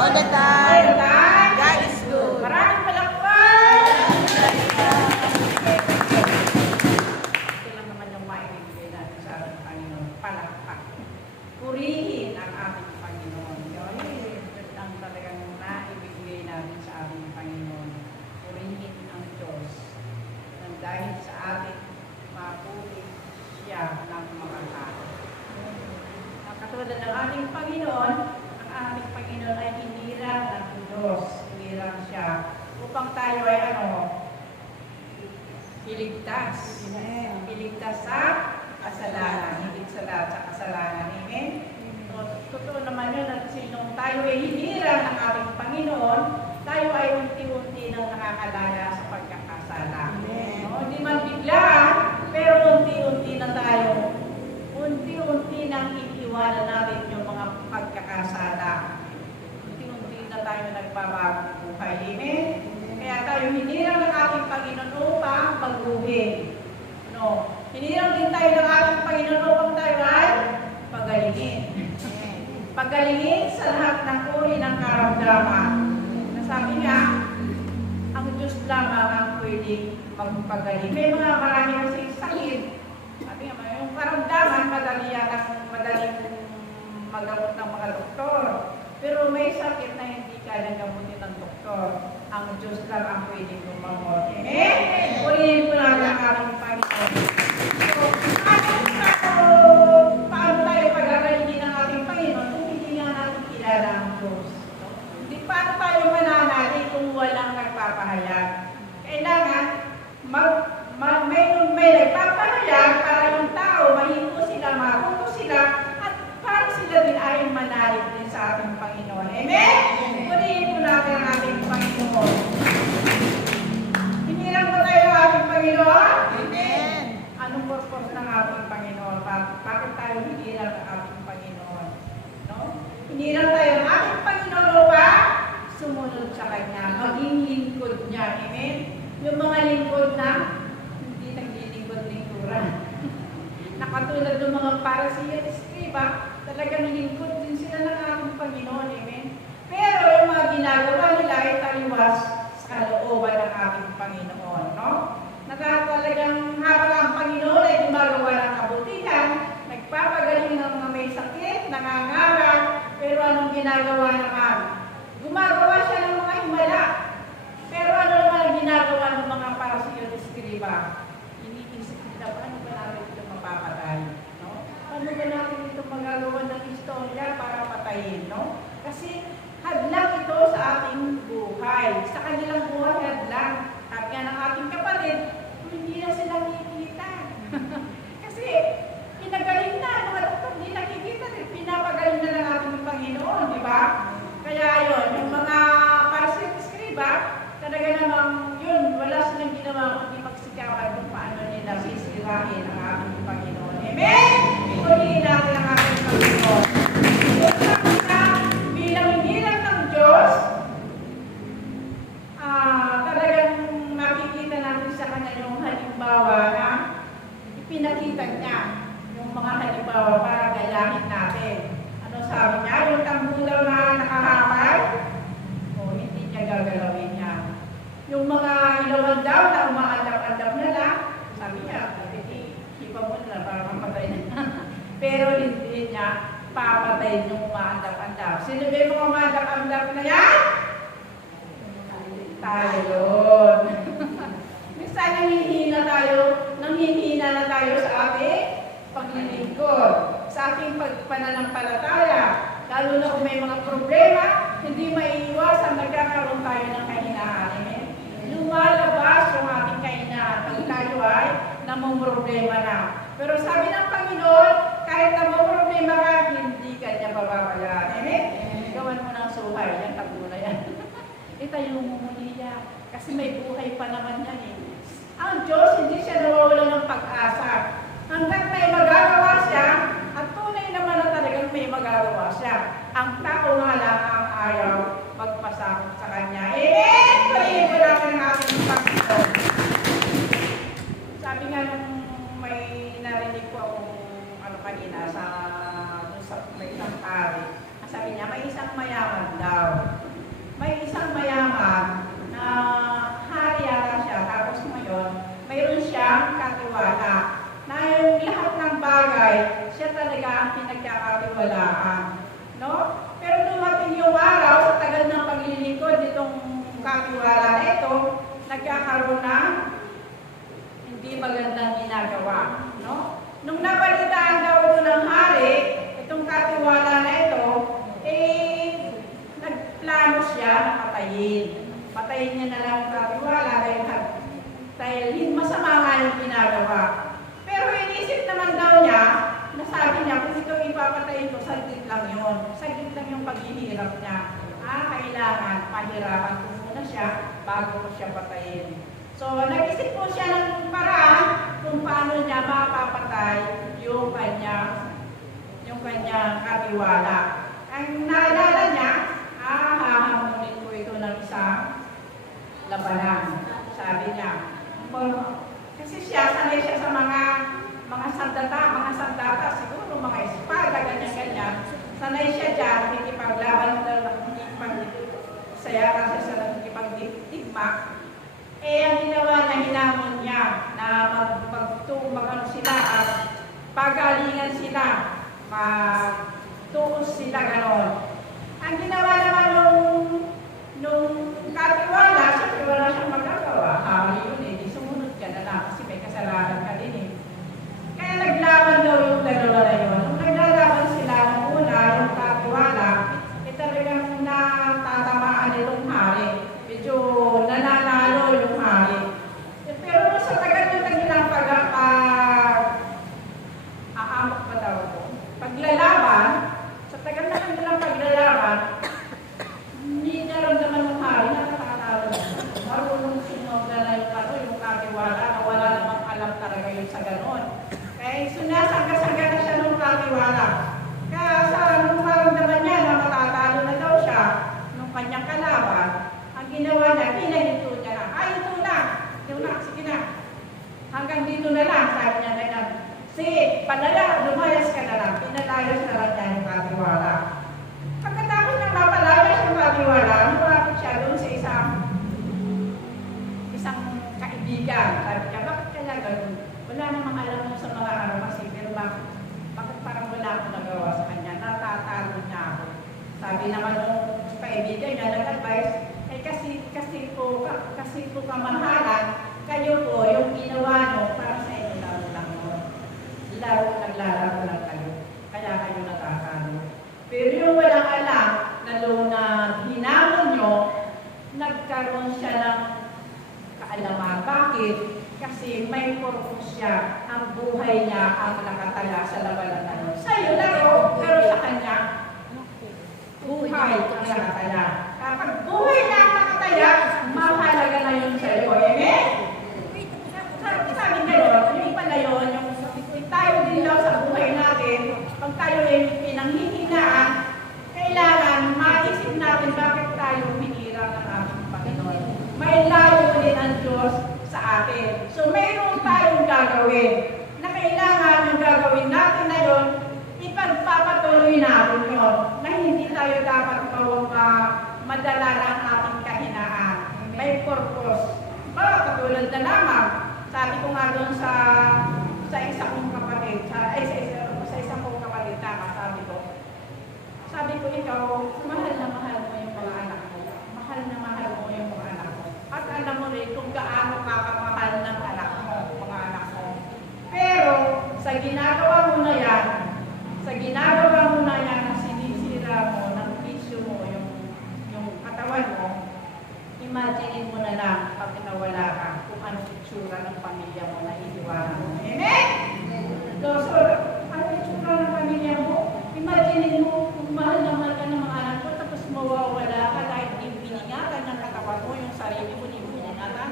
All the All time. the time. God is good. Maraming palakpak. Ito lang naman yung maibigay natin sa ating Panginoon. Palakpak. Purihin ang ating Panginoon. Yun ang talagang naibigay natin sa ating Panginoon. Purihin ang Diyos. Nang dahil sa atin, mapuri siya ng mga tao. Katulad ng ating Panginoon, ang ating Panginoon ay hinirang ng Diyos. Hinirang siya upang tayo ay iligtas. Iligtas sa kasalanan. Higit sa lahat sa kasalanan. Amen? So, totoo naman yun at sinong tayo ay hinirang ng ating Panginoon, tayo ay unti-unti nang nakakalaya sa pagkakasala. No? Hindi man biglaan, pero unti-unti na tayo. Unti-unti nang iiwanan natin yung mga pagkakasala. Unti-unti na tayo nagbabagong buhay. Amen? Kaya tayo hinirang ng ating Panginoon upang baguhin. No? Hinirang din tayo ng ating Panginoon upang tayo ay pagalingin. Pagalingin sa lahat ng uri ng karamdaman. Nasabi nga, ang Diyos lamang ang pwedeng magpagaling. May mga marami kasi sakit. Sabi nga, yung karamdaman, madaling magamot ng mga doktor. Pero may sakit na hindi kaya gamutin ng doktor. Ang Diyos lang ang pwedeng gumamot. Amen? Purihin po natin ang ating Panginoon. So, paano tayo pag-agalingin ng ating Panginoon kung hindi nga natin kilala ang Diyos? Hindi paano tayo mananali kung walang nagpapahayag? Kailangan may nagpapahayag para yung tao, mahinto sila, makuto sila, at para sila din ay manalig din sa ating Panginoon. Amen? Purihin po natin ang ating Panginoon. Hinirang ba tayo ang ating Panginoon? Amen. Anong purpose ng ating Panginoon? Bakit tayo hinirang ng ating Panginoon? No? Hinirang tayo ng ating Panginoon upang sumunod sa Kanya, maging lingkod niya. Amen? Yung mga lingkod na hindi naglilingkod-lingkuran. Nakatulad ng mga Parisiya at Eskriba, talagang lingkod din sila ng ating Panginoon. Amen? Pero yung mga ginagawa nila ay taliwas sa kalooban ng ating Panginoon. No? Talagang habang ang Panginoon ay gumagawa ng kabutihan, nagpapagaling ng mga may sakit, nangangarap, pero anong ginagawa naman? Gumagawa siya ng mga himala. Pero ano naman ang ginagawa ng mga Parisiya at Eskriba? Iniisip nila, paano ba natin ito mapapatay? No? Paano ba natin ito magagawa ng istorya para patayin? No? Kasi hadlang ito sa ating buhay. Sa kanilang buhay, hadlang. At nga ng ating kapatid, hindi na sila nakikita. Kasi pinagaling na, mga doktor hindi nakikita, pinapagaling na ng ating Panginoon, di ba? Kaya yun, yung mga Parisiya at Eskriba, talaga namang yun, wala silang ginawa kundi magsikawan kung paano nila sisirahin ang ating Panginoon. Amen? Purihin natin ang ating Panginoon. Bilang hinirang ng Diyos, talagang makikita natin sa Kanya yung halimbawa na ipinakita niya yung mga halimbawa para gayahin natin. Ano sabi niya? Yung tambulaw na nakahamay, hindi niya gagalawin niya. Yung mga ilawan daw na umaandap-andap na lang, sabi niya, ipa mo na para mamatay na. Pero hindi niya papatayin yung umaandap-andap. Sino ba yung mga umaandap-andap na yan? Tayo yun. Minsan nanghihina na tayo sa ating paglilingkod, sa ating pananampalataya. Lalo na kung may mga problema, hindi maiiwasan nagkakaroon tayo ng kahinaan. Amen? Lumalabas yung ating kahinaan pag tayo ay namumroblema na. Pero sabi ng Panginoon, kahit namumroblema ka, hindi ka niya pababayaan. Amen? Gawan mo ng suhay, yan tago na yan. Itayo mo muli yan. Kasi may buhay pa naman yan eh. Ang Diyos, hindi siya nawawala ng pag-asa. Hanggang may magagawa siya, at tunay naman na talagang may magagawa siya. Ang tao nga lang ang ayaw magpasakot sa Kanya. Amen! Purihin mo natin ang ating Panginoon. Sabi nga nung may narinig ko akong kanina sa may isang pari. Sabi niya, may isang mayaman daw. katiwalaan. No? Pero dumating yung araw, sa tagal ng paglilingkod nitong katiwala na ito, nagkakaroon ng hindi magandang ginagawa. No? Nung napalitaan daw ito ng hari, itong katiwala na ito, nagplano siya na patayin. Patayin niya na lang ang katiwala dahil masama nga yung ginagawa. Pero inisip naman daw niya, nasabi niya, kung ito ipapatayin ko, saglit lang yun. Saglit lang yung paghihirap niya. Kailangan pahirapan ko muna siya bago ko siya patayin. So, nag-isip po siya ng paraan kung paano niya mapapatay yung kanyang katiwala. Ang naalala niya, hahamunin ko ito ng isang labanan. Sabi niya, kasi sanay siya sa mga sandata, siguro mga espada, ganyan-ganyan. Sanay siya dyan, nakikipaglaban, nakikipagsayaran siya sa nakikipagdigma. Ang ginawa niya, hinamon niya na magano sila at pagalingan sila, magtuos sila ganon. Ang ginawa naman nung katiwala, siyempre wala siyang magagawa. Yun di sumunod ka na lang kasi may kasalanan ka din eh. Kaya naglaban daw yung dalawa na yun. Nung naglalaban sila, nung una, yung katiwala, talagang natatamaan itong hari. Medyo nananalo yung hari. Pero sa tagal yung nagilang aamak pa daw ito. Paglalaban, sa tagal na nagilang paglalaban, hindi naramdaman ng hari na nakakatalo. Marunong sinogla na yung katiwala na wala namang alam talaga yung sa ganon. Kaya sinasangga-sangga na siya ng katiwala. Kaya nung maramdaman niya na matatalo na daw siya nung kanyang kalaban, ang ginawa niya, pinahinto niya na. Ito na, sige na. Hanggang dito na lang, sabi niya ganyan. Sige, lumayas ka na lang. Pinalayas na lang niya yung katiwala. Pagkatapos nang mapalayas yung katiwala, lumapit siya doon sa isang kaibigan. Sabi niya, bakit kaya ganun? Wala namang alam mo sa mga aramasi, pero bakit parang wala akong nagawa sa kanya? Natatalo niya ako. Sabi naman nung kaibigan niya, nag-advise, kasi po kamahalan, kayo po, yung ginawa nyo, para sa inyo lang mo. Naglalaro lang kayo. Kaya kayo natatalo. Pero yung walang alam, na hinamon nyo, nagkaroon siya ng kaalaman. Bakit? Kasi may purpose siya. Ang buhay niya ang nakatala sa labanan na yun. Sa'yo laro, pero sa kanya, buhay ang nakatala. Kapag buhay na ang nakatala, mahalaga na yun sa'yo. Amen? Sabi niya yung pala yun, yung tayo din daw sa buhay natin, pag tayo ay pinanghihinaan, kailangan maisip natin bakit tayo hinira ng ating Panginoon. May layo din ang Diyos sa atin. So mayroon tayong gagawin na kailangan yung gagawin natin na yun, ipagpapatuloy natin yun, na hindi tayo dapat madala ng ating kahinaan. May purpose. Katulad na lamang, sabi ko nga doon sa isang kong kapatid, sa isang kong kapatid tama, sabi ko ikaw, mahal na mahal mo yung mga anak mo. Mahal na mahal mo yung mga anak mo. At alam mo rin kung gaano kakamahal ng anak mo, mga anak mo. Pero, sa ginagawa mo na yan, na sinisira mo, ng bisyo mo, yung katawan mo, imagine mo na lang pag nawala ka kung anong itsura ng pamilya mo na iiwanan mo. Amen? So, anong itsura ng pamilya mo? Imagine mo kung mahal na mahal ka ng mga anak mo, tapos mawawala ka dahil biningatan ng katawan mo, yung sarili mo, hindi mo biningatan.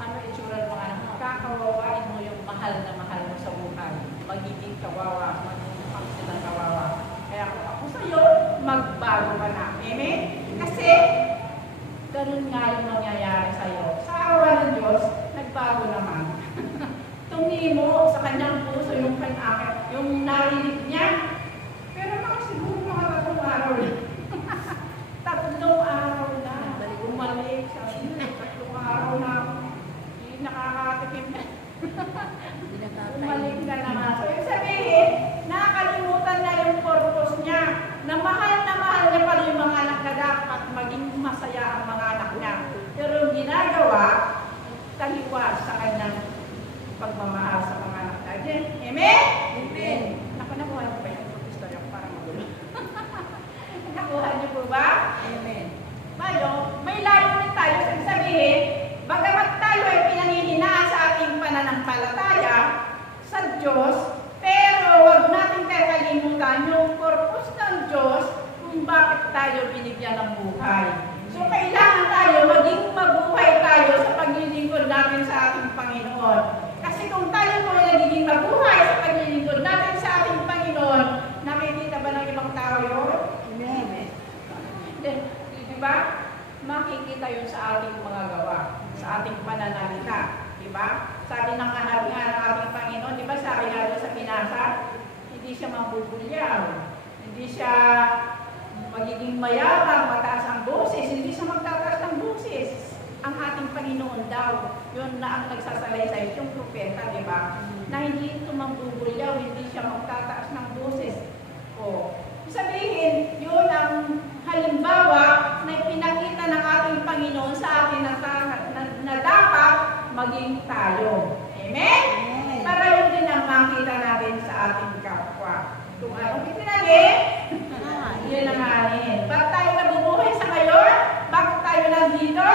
Ano itsura ng mga anak mo? Kakawawain mo yung mahal na mahal mo sa buhay. Magiging kawawa, magiging silang kawawa. Kaya kung ako sa'yo, magbago ka na. Amen? Kasi, ganun nga yung nangyayari sa'yo. Sa awa ng Diyos, nagbago naman. Tumimo sa kanyang puso yung narinig niya. Pero siguro mga 3 araw lang. 3 araw na. Bumalik sa 3 araw na. Hindi nakakatikim na. Bumalik na naman. So, yung sabihin, nakakalimutan na Amen. May layunin tayo sa sabihin, bagamat tayo ay pinanghihinaan sa ating pananampalataya sa Diyos, pero huwag natin kakalimutan yung purpose ng Diyos kung bakit tayo binigyan ng buhay. So, kailangan tayo maging mabuhay tayo sa paglilingkod natin sa ating Panginoon. Kasi kung tayo po ay nagiging mabuhay sa paglilingkod natin sa ating Panginoon, nakikita ba ng ibang tao yun? Amen. Diba? Makikita yun sa ating mga gawa, sa ating pananalita. Diba? Sabi ng kaharian ng ating Panginoon, diba sabi nga doon sa pinasa, hindi siya mabubulyaw, hindi siya magiging mayabang, mataas ang boses, hindi siya magtataas ng boses. Ang ating Panginoon daw, yun na ang nagsasalaysay, yung propeta, di ba? Na hindi ito mambubulyaw, hindi siya magtataas ng boses. O, sabihin, yun ang halimbawa na ipinakita ng ating Panginoon sa atin na dapat maging tayo. Amen? Para yun din ang makita natin sa ating kapwa. Kung anong itinalin, yun ang anin. Bakit tayo nabubuhay sa ngayon? Bakit tayo nandito?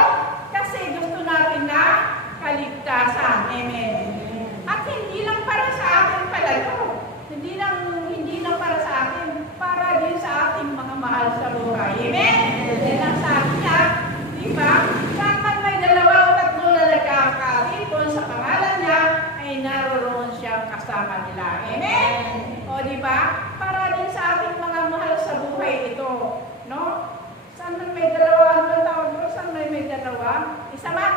Kasi gusto natin na kaligtasan. Amen. At hindi lang para sa atin pala ito. Hindi lang para sa atin, para din sa ating mga mahal sa buhay. Amen? Yan ang sabi niya, di ba? Kapag may 2 o 3 na nagkakaipon sa pangalan niya, ay naroon siyang kasama nila. Amen? O di ba? Para din sa ating mga mahal sa buhay ito, no? Saan man may 2, ano tawag mo? Saan may 2? Isa man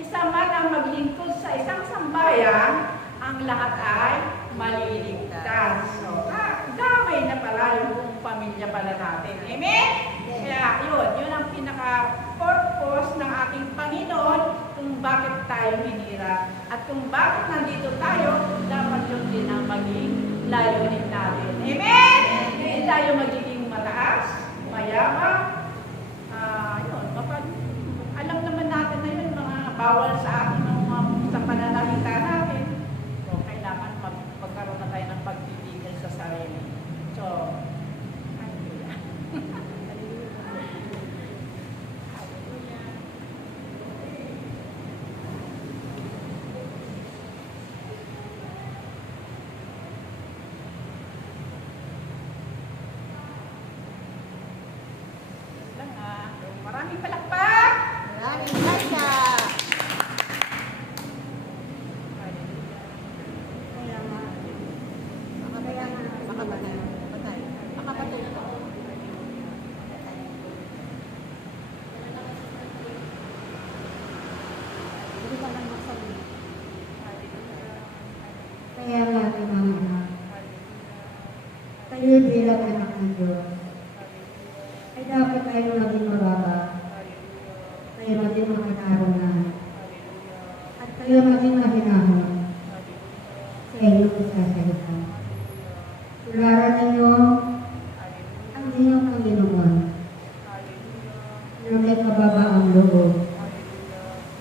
Isa man ang maglingkod sa isang sambayan, ang lahat ay maliligtas. So, gamay na pala yung buong pamilya pala natin. Amen? Kaya yun ang pinaka-purpose ng ating Panginoon kung bakit tayo hinirap. At kung bakit nandito tayo, dapat yun din ang maging layunin natin. Amen? Hindi tayo magiging mataas, mayabang. Alam naman natin na yun, mga bawal sa atin sa pananalita natin. So, kailangan magkaroon na tayo ng pagpipigil sa sarili. So, hallelujah. Maraming palakpak! Maraming palakpak! Kaya natin mga anak, tayo bilang anak ng Diyos, ay dapat tayo maging mababa, tayo maging makakaronan, at tayo maging mahinahon sa inyong isasalita. Tularan ninyo ang inyong Panginoon na may kababaang loob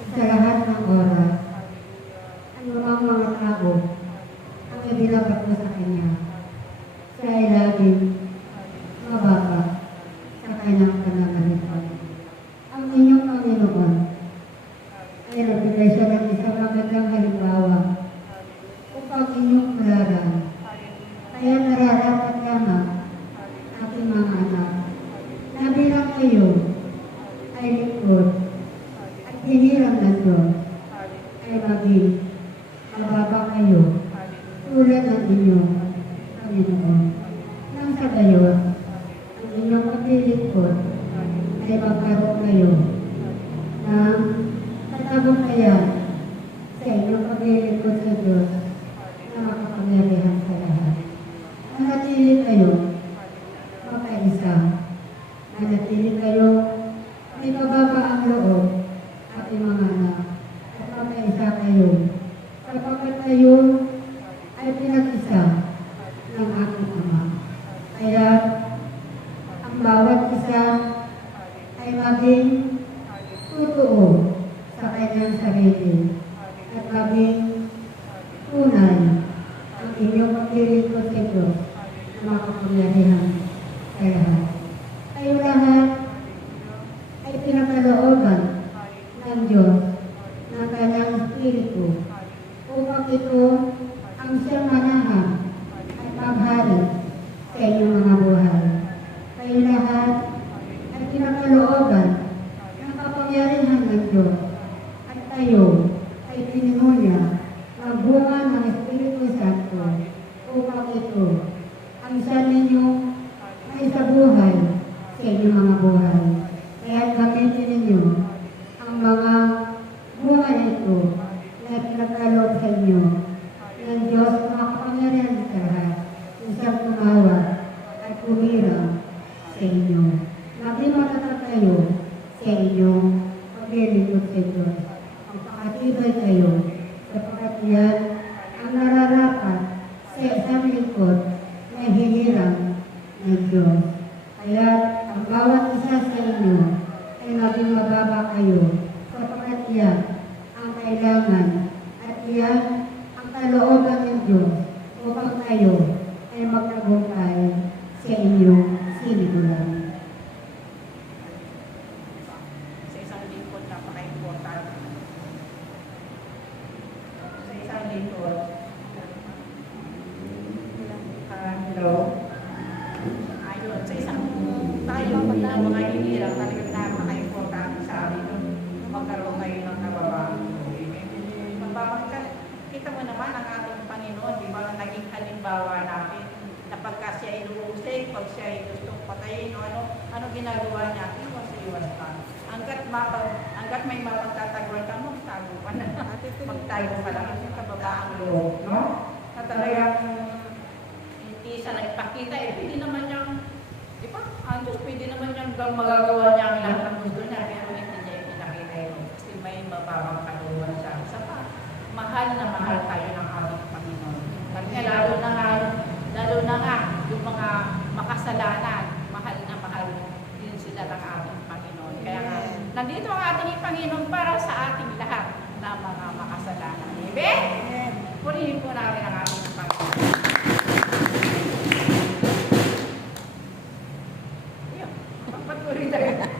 sa lahat ng oras. Ano ang mga tao ang ibinabat mo sa Kanya? Siya ay laging mababa sa Kanyang pananalitan. Ang inyong Panginoon ay nagbigay siya ng isang magandang halimbawa upang inyong tularan. Kaya nararapat lamang ating mga anak na bilang kayo ay lingkod at hinirang ng Diyos ay maging mababa kayo tulad ng inyong Panginoon. Nang sa gayon, ang inyong paglilingkod ay magkaroon kayo ng katagumpayan sa inyong paglilingkod sa Diyos na makapangyarihan sa lahat. Manatili kayo makaisa. Manatili kayo may mababa ang loob ating mga anak at makaisa kayo sapagkat kayo ay pinag-isa ng ating Ama. Kaya ang bawat isa ay maging totoo sa kanyang sarili at maging tunay ang inyong paglilingkod sa Diyos na makapangyarihan sa lahat. Kaya buhay sa inyong mga buhay. Kaya gamitin ninyo ang mga buhay ito na pinagkaloob sa inyo ng Diyos na makapangyarihan sa lahat, isang tumawag at kumira sa inyo. Maging matatatayo sa inyong paglilingkod sa Diyos. Ang pakatibay kayo sapagkat yan ang nararapat sa isang lingkod na hinirang ng Diyos. Kaya ang bawat isa sa inyo ay maging mababa kayo sapagkat yan ang kailangan at yan ang kalooban ng Diyos upang kayo ay magtagumpay sa inyong sinigulan. Sa isang lingkod, napaka-importante. Sa isang lingkod, hello? Ayun, sa isang tayo na mga hinirang talagang napaka-importante sa amin yung magkaroon ngayon ng nababang. Kita mo naman ang ating Panginoon, di ba, naging halimbawa natin na pagka siya inuusig, pag siya ay gustong patayin o ano ginagawa niya, iwas pa. Hanggat may mapagtatagwan ka mo, tago pa na. Magtago pa lang, yung kababaang loob, no? Na talagang hindi siya nagpakita, pwede naman niyang, di ba, ang Diyos, pwede naman niyang magagawa niya ang lahat ng gusto niya, pero hindi niya ipinakita yun. Kasi may mababang kalooban siya. Isa pa, mahal na mahal tayo ng ating Panginoon. Kasi lalo na nga, yung mga makasalanan, mahal na mahal din sila ng ating Panginoon. Kaya nga, nandito ang ating Panginoon para sa ating lahat na mga makasalanan. Amen? Purihin po natin ang ating Panginoon. Ayun, magpatuloy tayo.